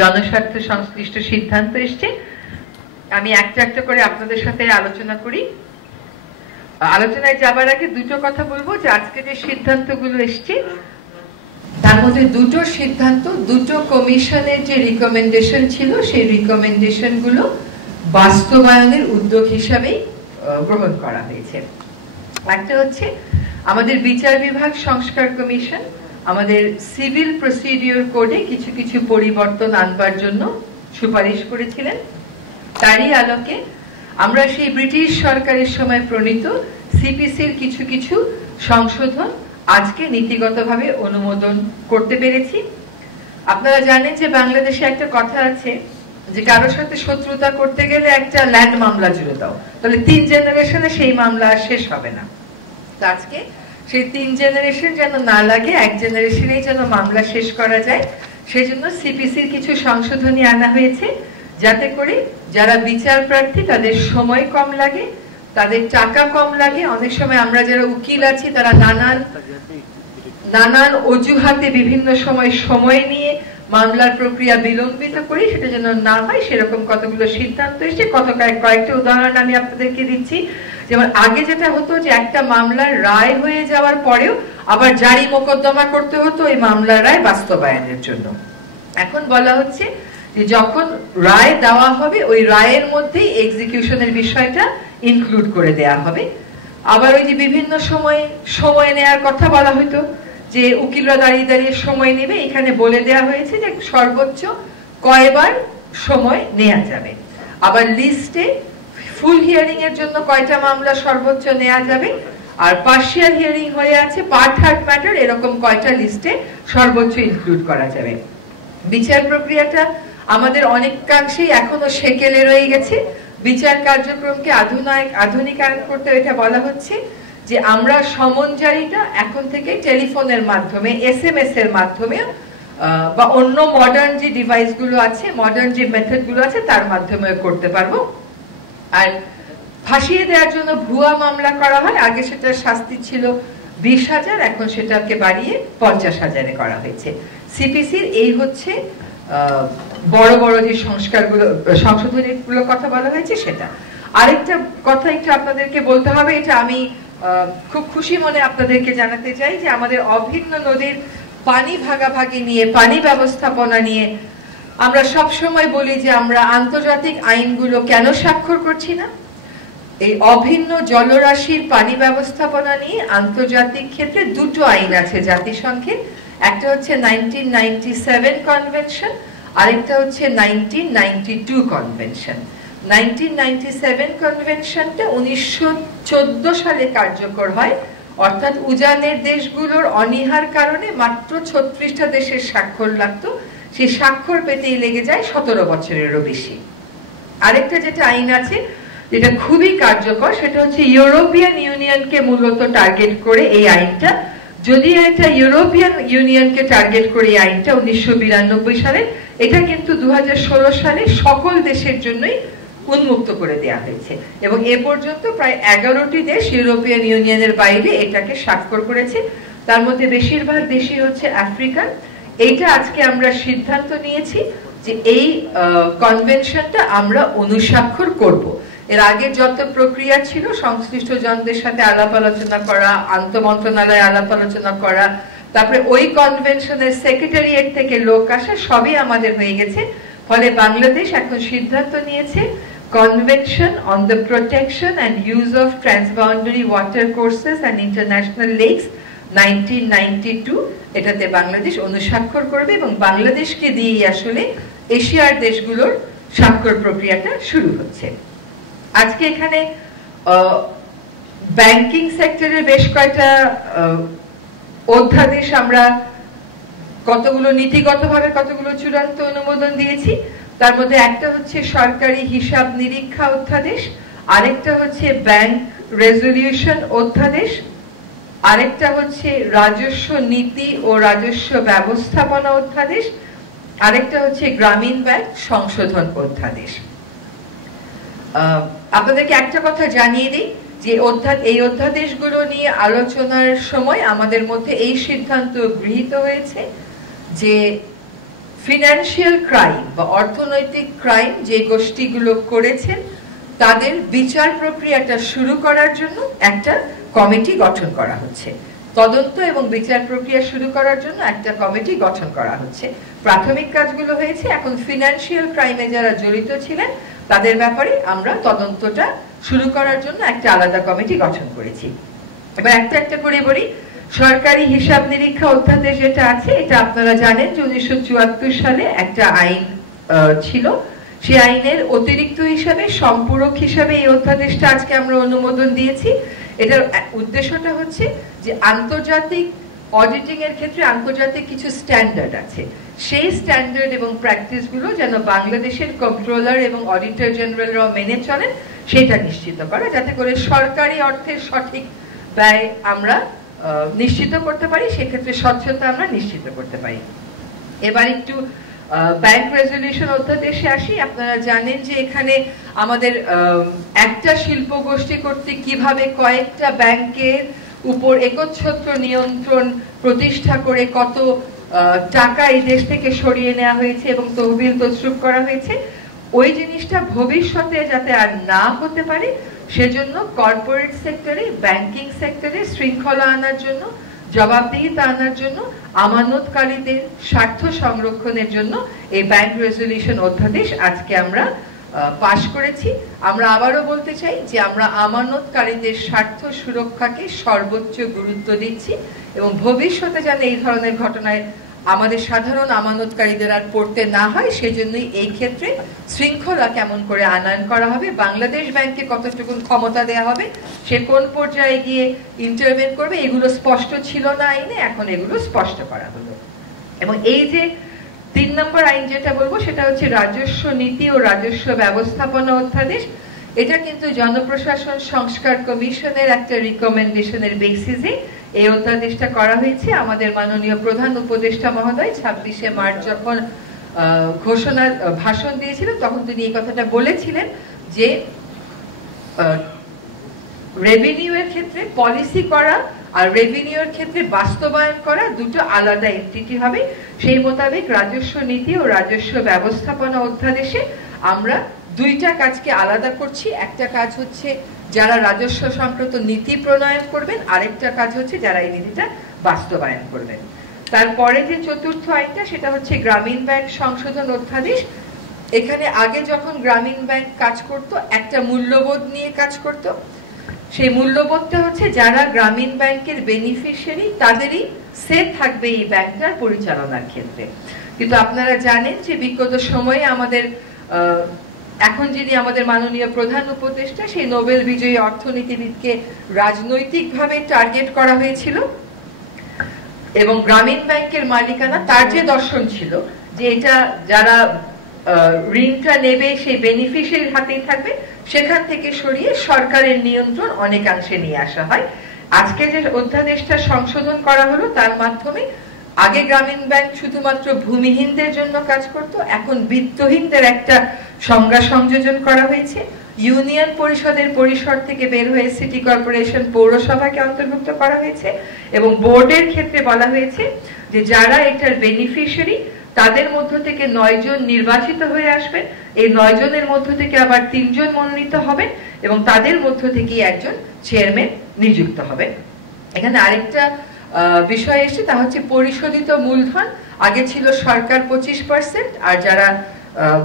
জনস্বার্থ সংশ্লিষ্ট সিদ্ধান্ত এসছে। আমি একটা একটা করে আপনাদের সাথে আলোচনা করি। আলোচনায় যাবার আগে দুটো কথা বলবো যে আজকে যে সিদ্ধান্তগুলো এসছে তার মধ্যে দুটো সিদ্ধান্ত দুটো কমিশনের যে রিকমেন্ডেশন ছিল সেই রিকমেন্ডেশন গুলো বাস্তবায়নের উদ্যোগ হিসাবেই গ্রহণ করা হয়েছে। একটা হচ্ছে আমাদের বিচার বিভাগ সংস্কার কমিশন আমাদের সিভিল প্রসিডিওর কোডে কিছু কিছু পরিবর্তন আনবার জন্য সুপারিশ করেছিলেন। তারই আলোকে আমরা সেই ব্রিটিশ সরকারের সময় প্রণীত সিপিসির কিছু কিছু সংশোধন আজকে নীতিগতভাবে অনুমোদন করতে পেরেছি। আপনারা জানেন যে বাংলাদেশে একটা কথা আছে যে কারোর সাথে শত্রুতা করতে গেলে একটা ল্যান্ড মামলা জুড়ে দাও, তাহলে 3 জেনারেশনে সেই মামলা আর শেষ হবে না। তো আজকে সেই 3 জেনারেশন যেন না লাগে, 1 জেনারেশনেই যেন মামলা শেষ করা যায়, সেই জন্য সিপিসির কিছু সংশোধনী আনা হয়েছে যাতে করে যারা বিচার প্রার্থী তাদের সময় কম লাগে, তাদের টাকা কম লাগে। অনেক সময় আমরা যারা উকিল আছি তারা নানান অজুহাতে বিভিন্ন সময় নিয়ে মামলার প্রক্রিয়া বিলম্বিত করি, সেটা যেন না হয় সেরকম কতগুলো সিদ্ধান্ত এসেছে। কয়েকটা উদাহরণ আমি আপনাদেরকে দিচ্ছি। যেমন আগে যেটা হতো যে একটা মামলার রায় হয়ে যাওয়ার পরেও আবার জারি মোকদ্দমা করতে হতো এই মামলার রায় বাস্তবায়নের জন্য। এখন বলা হচ্ছে যে যখন রায় দেওয়া হবে ওই রায়ের মধ্যেই এক্সিকিউশনের বিষয়টা ইনক্লুড করে দেয়া হবে। আবার ওই যে বিভিন্ন সময় নেওয়ার কথা বলা হতো যে উকিলরা দাঁড়িয়ে সময় নেবে, এখানে বলে দেয়া হয়েছে যে সর্বোচ্চ কয়বার সময় নেওয়া যাবে। আবার লিস্টে ফুল হিয়ারিং এর জন্য কয়টা মামলা সর্বোচ্চ নেওয়া যাবে, আর পার্শিয়াল হিয়ারিং হয়ে আছে পার্ট হার্ট ম্যাটার এরকম কয়টা লিস্টে সর্বোচ্চ ইনক্লুড করা যাবে। বিচার প্রক্রিয়াটা আমাদের অনেকাংশেই এখনো সেকেলে রয়ে গেছে। বিচার কার্যক্রমকে আধুনিকায়ন করতে এটা বলা হচ্ছে যে আমরা সমন জারিটা এখন থেকে টেলিফোনের মাধ্যমে, SMS এর মাধ্যমে বা অন্য মডার্ন যে ডিভাইস গুলো আছে, মডার্ন যে মেথড গুলো আছে তার মাধ্যমে করতে পারবো। আর ফাঁসিয়ে দেওয়ার জন্য ভুয়া মামলা করা হয়, আগে সেটার শাস্তি ছিল 20,000, এখন সেটাকে বাড়িয়ে 50,000-এ করা হয়েছে। সিপিসির এই হচ্ছে বড় বড় যে সংশোধনীগুলোর কথা বলা হয়েছে সেটা। আরেকটা কথা একটু আপনাদেরকে বলতে হবে, এটা আমি খুব খুশি মনে আপনাদেরকে জানাতে চাই যে আমাদের অভিন্ন নদীর পানি ভাগাভাগি নিয়ে, পানি ব্যবস্থাপনা নিয়ে আমরা সব সময় বলি যে আমরা আন্তর্জাতিক আইনগুলো কেন স্বাক্ষর করছি না। এই অভিন্ন জলরাশির পানি ব্যবস্থাপনা নিয়ে আন্তর্জাতিক ক্ষেত্রে দুটো আইন আছে জাতিসংঘের, একটা হচ্ছে 1997 কনভেনশন, আরেকটা হচ্ছে 1992 কনভেনশন। 1997 কনভেনশনটা 1914 সালে কার্যকর হয়, অর্থাৎ উজানের দেশগুলোর অনীহার কারণে মাত্র 36টা দেশের স্বাক্ষর লাগতো, সেই স্বাক্ষর পেতেই লেগে যায় 17 বছরেরও বেশি। আরেকটা যেটা আইন আছে যেটা খুবই কার্যকর সেটা হচ্ছে ইউরোপিয়ান ইউনিয়নকে মূলত টার্গেট করে এই আইনটা, যদি এটা ইউরোপিয়ান ইউনিয়নকে টার্গেট করে এই আইনটা 1992 সালে, এটা কিন্তু 2016 সালে সকল দেশের জন্যই উন্মুক্ত করে দেয়া হয়েছে এবং এ পর্যন্ত প্রায় 11টি দেশ ইউরোপিয়ান ইউনিয়নের বাইরে এটাকে স্বাক্ষর করেছে, তার মধ্যে বেশিরভাগ দেশই হচ্ছে আফ্রিকান। এইটা আজকে আমরা সিদ্ধান্ত নিয়েছি যে এই কনভেনশনটা আমরা অনুস্বাক্ষর করব। এর আগে যত প্রক্রিয়া ছিল সংশ্লিষ্ট জনদের সাথে আলাপ আলোচনা করা, আন্তঃমন্ত্রণালয়ে আলাপ আলোচনা করা, তারপরে ওই কনভেনশনের সেক্রেটারিয়েট থেকে লোক আসা, সবই আমাদের হয়ে গেছে। ফলে বাংলাদেশ এখন সিদ্ধান্ত নিয়েছে convention on the protection and use of transboundary water courses and international lakes 1992, এটাতে বাংলাদেশ অনুস্বাক্ষর করবে এবং বাংলাদেশকে দিয়েই আসলে এশিয়ার দেশগুলোর স্বাক্ষর প্রক্রিয়াটা শুরু হচ্ছে। আজকে এখানে ব্যাংকিং সেক্টরের বেশ কয়টা অধ্যাদেশ আমরা কতগুলো নীতিগতভাবে কতগুলো চূড়ান্ত অনুমোদন দিয়েছি। তার মধ্যে একটা হচ্ছে সরকারি হিসাব নিরীক্ষা অধ্যাদেশ, আরেকটা হচ্ছে ব্যাংক রেজলিউশন অধ্যাদেশ, আরেকটা হচ্ছে রাজস্ব নীতি ও রাজস্ব ব্যবস্থাপনা অধ্যাদেশ, আরেকটা হচ্ছে গ্রামীণ ব্যাংক সংশোধন অধ্যাদেশ। আপনাদেরকে একটা কথা জানিয়ে দিই যে এই অধ্যাদেশগুলো নিয়ে আলোচনার সময় আমাদের মধ্যে এই সিদ্ধান্ত গৃহীত হয়েছে যে ফিনান্সিয়াল ক্রাইম বা অর্থনৈতিক ক্রাইম যে গোষ্ঠীগুলো করেছেন তাদের বিচার প্রক্রিয়াটা শুরু করার জন্য একটা কমিটি গঠন করা হচ্ছে। তদন্ত এবং বিচার প্রক্রিয়া শুরু করার জন্য একটা কমিটি গঠন করা হচ্ছে। প্রাথমিক কাজগুলো হয়েছে, এখন ফিনান্সিয়াল ক্রাইমে যারা জড়িত ছিলেন তাদের ব্যাপারে আমরা তদন্তটা শুরু করার জন্য একটা আলাদা কমিটি গঠন করেছি। এবার একটা একটা করে বলি। সরকারি হিসাব নিরীক্ষা অধ্যাদেশ যেটা আছে, এটা আপনারা জানেন যে 1974 সালে একটা আইন ছিল। সেই আইনের অতিরিক্ত হিসাবে, সম্পূরক হিসাবে এই অধ্যাদেশটা আজকে আমরা অনুমোদন দিয়েছি। এটার উদ্দেশ্যটা হচ্ছে যে আন্তর্জাতিক অডিটিং এর ক্ষেত্রে আন্তর্জাতিক কিছু স্ট্যান্ডার্ড আছে, সেই স্ট্যান্ডার্ড এবং প্র্যাকটিস গুলো যেন বাংলাদেশের কন্ট্রোলার এবং অডিটর জেনারেলরাও মেনে চলেন সেটা নিশ্চিত করা, যাতে করে সরকারি অর্থের সঠিক ব্যয় আমরা নিশ্চিত করতে পারি, সেক্ষেত্রে স্বচ্ছতা আমরা নিশ্চিত করতে পারি। এবার একটু ব্যাংক রেজলিউশন অধ্যাদেশে আসি। আপনারা জানেন যে এখানে আমাদের একটা শিল্প গোষ্ঠী কর্তৃক কিভাবে কয়েকটা ব্যাংকের উপর একচ্ছত্র নিয়ন্ত্রণ প্রতিষ্ঠা করে কত টাকা এই দেশ থেকে সরিয়ে নেওয়া হয়েছে এবং তহবিল তছরুপ করা হয়েছে, ওই জিনিসটা ভবিষ্যতে যাতে আর না হতে পারে সেজন্য কর্পোরেট সেক্টরে, ব্যাংকিং সেক্টরে শৃঙ্খলা আনার জন্য, জবাবদিহিতা আনার জন্য, আমানতকারীদের স্বার্থ সংরক্ষণের জন্য এই ব্যাংক রেজলিউশন অধ্যাদেশ আজকে আমরা পাশ করেছি। আমরা আবারও বলতে চাই যে আমরা আমানতকারীদের স্বার্থ সুরক্ষাকে সর্বোচ্চ গুরুত্ব দিচ্ছি এবং ভবিষ্যতে যেন এই ধরনের ঘটনায় আমাদের সাধারণ আমানতকারীদের আর পড়তে না হয় সেজন্যই এই ক্ষেত্রে শৃঙ্খলা কেমন করে আনয়ন করা হবে, বাংলাদেশ ব্যাংকে কতটুকু ক্ষমতা দেওয়া হবে, সে কোন পর্যায়ে গিয়ে ইন্টারভেন করবে, এগুলো স্পষ্ট ছিল না আইনে, এখন এগুলো স্পষ্ট করা হলো। এবং এই যে 3 নম্বর আইন যেটা বলবো সেটা হচ্ছে রাজস্ব নীতি ও রাজস্ব ব্যবস্থাপনা অধ্যাদেশ। এটা কিন্তু জনপ্রশাসন সংস্কার কমিশনের একটা রিকমেন্ডেশনের বেসিসে এই অধ্যাদেশটা করা হয়েছে। আমাদের মাননীয় প্রধান উপদেষ্টা মহোদয় 26শে মার্চ যখন ঘোষণা ভাষণ দিয়েছিলেন তখন তিনি এই কথাটা বলেছিলেন যে রেভিনিউ এর ক্ষেত্রে পলিসি করা আর রেভিনিউ এর ক্ষেত্রে বাস্তবায়ন করা দুটো আলাদা এন্টিটি হবে। সেই মোতাবেক রাজস্ব নীতি ও রাজস্ব ব্যবস্থাপনা অধ্যাদেশে আমরা দুইটা কাজকে আলাদা করছি। একটা কাজ হচ্ছে যারা রাজস্ব সংক্রান্ত নীতি প্রণয়ন করবেন, আরেকটা কাজ হচ্ছে যারা এই নীতিটা বাস্তবায়ন করবেন। তারপরে যে চতুর্থ আইনটা সেটা হচ্ছে গ্রামীণ ব্যাংক সংশোধন অধ্যাদেশ। এখানে আগে যখন গ্রামীণ ব্যাংক কাজ করত একটা মূল্যবোধ নিয়ে কাজ করত, সেই মূল্যবোধটা হচ্ছে যারা গ্রামীণ ব্যাংকের বেনিফিশিয়ারি তাদেরই সে থাকবে এই ব্যাংকটার পরিচালনার ক্ষেত্রে। কিন্তু আপনারা জানেন যে বিগত সময়ে আমাদের এখন যিনি আমাদের মাননীয় প্রধান উপদেষ্টা, সেই নোবেল বিজয়ী অর্থনীতিবিদকে রাজনৈতিকভাবে টার্গেট করা হয়েছিল এবং গ্রামীণ ব্যাংকের মালিকানা তার যে দর্শন ছিল যে এটা যারা ঋণটা নেবে সেই বেনিফিশিয়ারির হাতেই থাকবে, সেখান থেকে সরিয়ে সরকারের নিয়ন্ত্রণ অনেকাংশে নিয়ে আসা হয়। আজকে যে অধ্যাদেশটা সংশোধন করা হলো তার মাধ্যমে আগে গ্রামীণ ব্যাংক শুধুমাত্র ভূমিহীনদের জন্য কাজ করত, এখন বিত্তহীনদের একটা সংজ্ঞা সংযোজন করা হয়েছে। ইউনিয়ন পরিষদের পরিসর থেকে বের হয়ে সিটি কর্পোরেশন, পৌরসভাকে অন্তর্ভুক্ত করা হয়েছে এবং বোর্ডের ক্ষেত্রে বলা হয়েছে যে যারা এটার বেনিফিশিয়ারি তাদের মধ্য থেকে 9 জন নির্বাচিত হয়ে আসবেন, এই 9 জনের মধ্য থেকে আবার 3 জন মনোনীত হবেন এবং তাদের মধ্য থেকে একজন চেয়ারম্যান নিযুক্ত হবেন। এখানে আরেকটা বিষয় এসেছে, তা হচ্ছে পরিশোধিত মূলধন আগে ছিল সরকার 25% আর যারা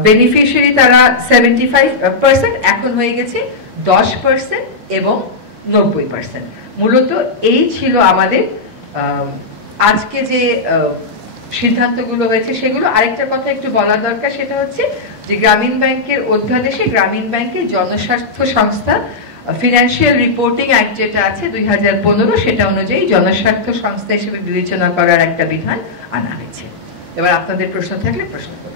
বেনিফিশিয়ারি তারা 75%, এখন হয়ে গেছে 10% এবং 90%। মূলত এই ছিল আমাদের আজকে যে সিদ্ধান্তগুলো হয়েছে সেগুলো। আরেকটা কথা একটু বলা দরকার, সেটা হচ্ছে যে গ্রামীণ ব্যাংকের অধ্যাদেশে গ্রামীণ ব্যাংকের জনস্বার্থ সংস্থা ফিনান্সিয়াল রিপোর্টিং অ্যাক্ট যেটা আছে 2015, সেটা অনুযায়ী জনস্বার্থ সংস্থা হিসেবে বিবেচনা করার একটা বিধান আনা হয়েছে। এবার আপনাদের প্রশ্ন থাকলে প্রশ্ন করুন।